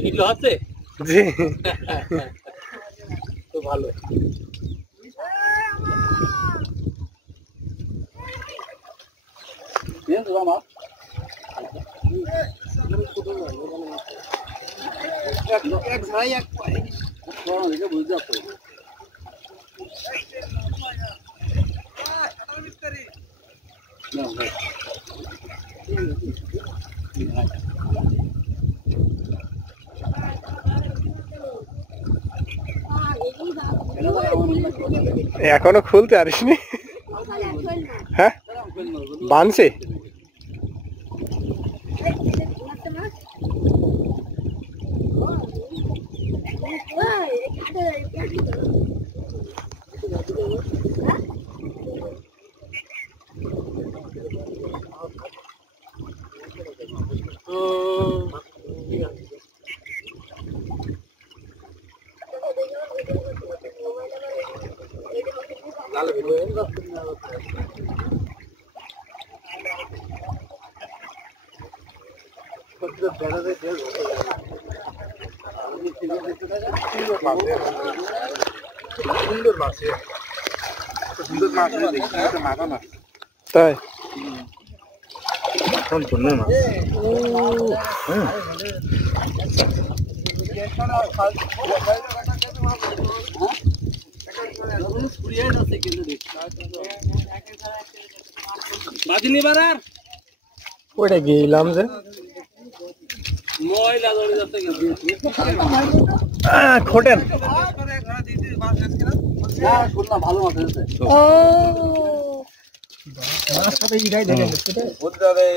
kilo আছে জি তো ভালো ये तो मामा एक भाई एक कौन है बुझ जाते ना भाई এখনো খুলতে পারিসনি হ্যাঁ বানছে সুন্দর মাছ সুন্দর মাছ মাথা মাছ তাই সুন্দর মাছ ওইটা গেলাম যে খোটেন ভালো মাছ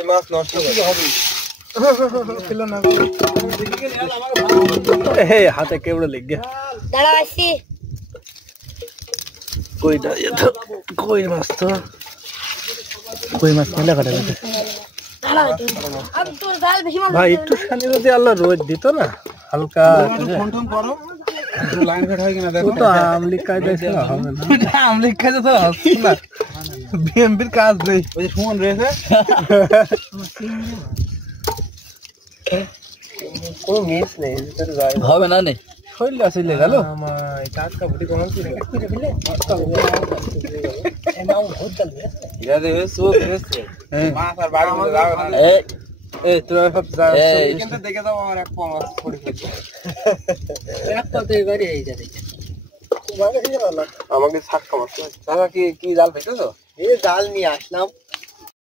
মাছ নষ্ট হবে হাতে কেবড়ে লেগ গিয়া কই মাছ তো কই মাছ মেলা কাটা গেছে ভাই একটু খানি যদি আল্লাহ রোদ দিত না হালকা লাইন কাট হয় কিনা দেখো তো আমলিক কাজ আছে না হবে না আমলিক কাজ তো হচ্ছে না বিএমপির কাজ নেই ওই ফোন রয়েছে কোন মিস নেই হবে না নেই শৈল আসলে গেল আমার টাটকা বুটি কোন কি রে ফিরে টাটকা এনাও বহুত চল রে ইয়া দে সো রেছে মাছ আর বাড়ি মধ্যে যাবে না এই তুই সব যা এখানে দেখে দাও আমার এক পা মাছ পড়ে গেছে এক পা তো গাড়ি এই যা দেখে আমাকে ছাক্কা মাছ দাদা কি জাল পেতেছো এই জাল নিয়ে আসলাম